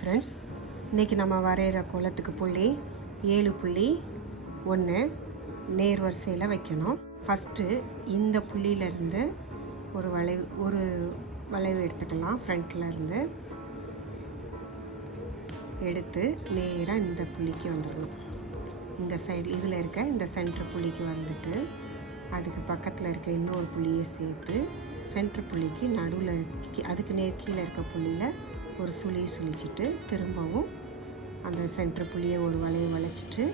Friends, இன்றைக்கி நம்ம வரைகிற கோலத்துக்கு புள்ளி 7.1 நேர் வரிசையில் வைக்கணும். ஃபஸ்ட்டு இந்த புள்ளியிலேருந்து ஒரு வளைவு எடுத்துக்கலாம். ஃப்ரண்ட்டில் இருந்து எடுத்து நேராக இந்த புள்ளிக்கு வந்துடணும். இந்த சைடு இதில் இருக்க இந்த சென்டர் புள்ளிக்கு வந்துட்டு அதுக்கு பக்கத்தில் இருக்க இன்னொரு புள்ளியை சேர்த்து சென்டர் புள்ளிக்கு நடுவில் அதுக்கு கீழே இருக்க புள்ளியில் ஒரு சுழிச்சிட்டு திரும்பவும் அந்த சென்டர் புள்ளியை ஒரு வளைச்சிட்டு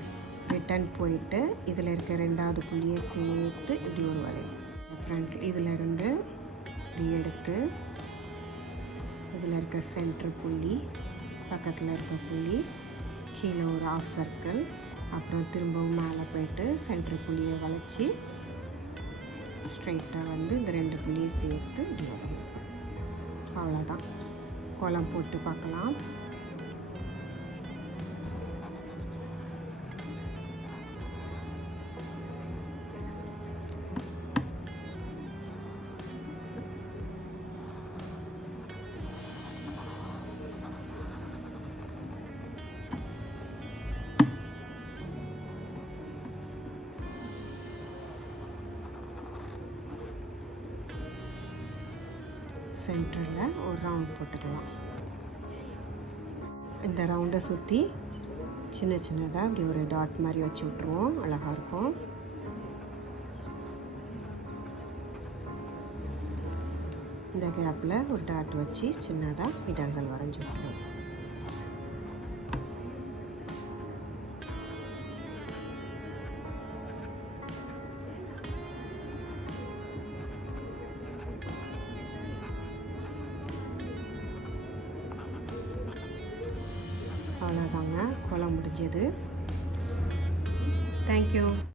ரிட்டன் போயிட்டு இதில் இருக்க ரெண்டாவது புள்ளியை சேர்த்து இப்படி ஒரு வளைவு ஃப்ரண்ட் இதிலேருந்து இப்படி எடுத்து இதில் இருக்க சென்டர் புள்ளி பக்கத்தில் இருக்க புள்ளி கீழே ஒரு ஆஃப் சர்க்கிள், அப்புறம் திரும்பவும் மேலே போயிட்டு சென்டர் புள்ளியை வளைச்சி ஸ்ட்ரைட்டாக வந்து இந்த ரெண்டு புள்ளியை சேர்த்து இப்படி வரணும். அவ்வளோதான். கோலம் போட்டு பார்க்கலாம். சென்டரில் ஒரு ரவுண்ட் போட்டுக்கலாம். இந்த ரவுண்டை சுற்றி சின்னதாக அப்படி ஒரு டாட் மாதிரி வச்சு விட்ருவோம். அழகாக இருக்கும். இந்த கேப்பில் ஒரு டாட் வச்சு சின்னதாக இடல்கள் வரைஞ்சி விட்ருவோம். அவ்வளோதாங்க, கோலம் முடிஞ்சது. தேங்க்யூ.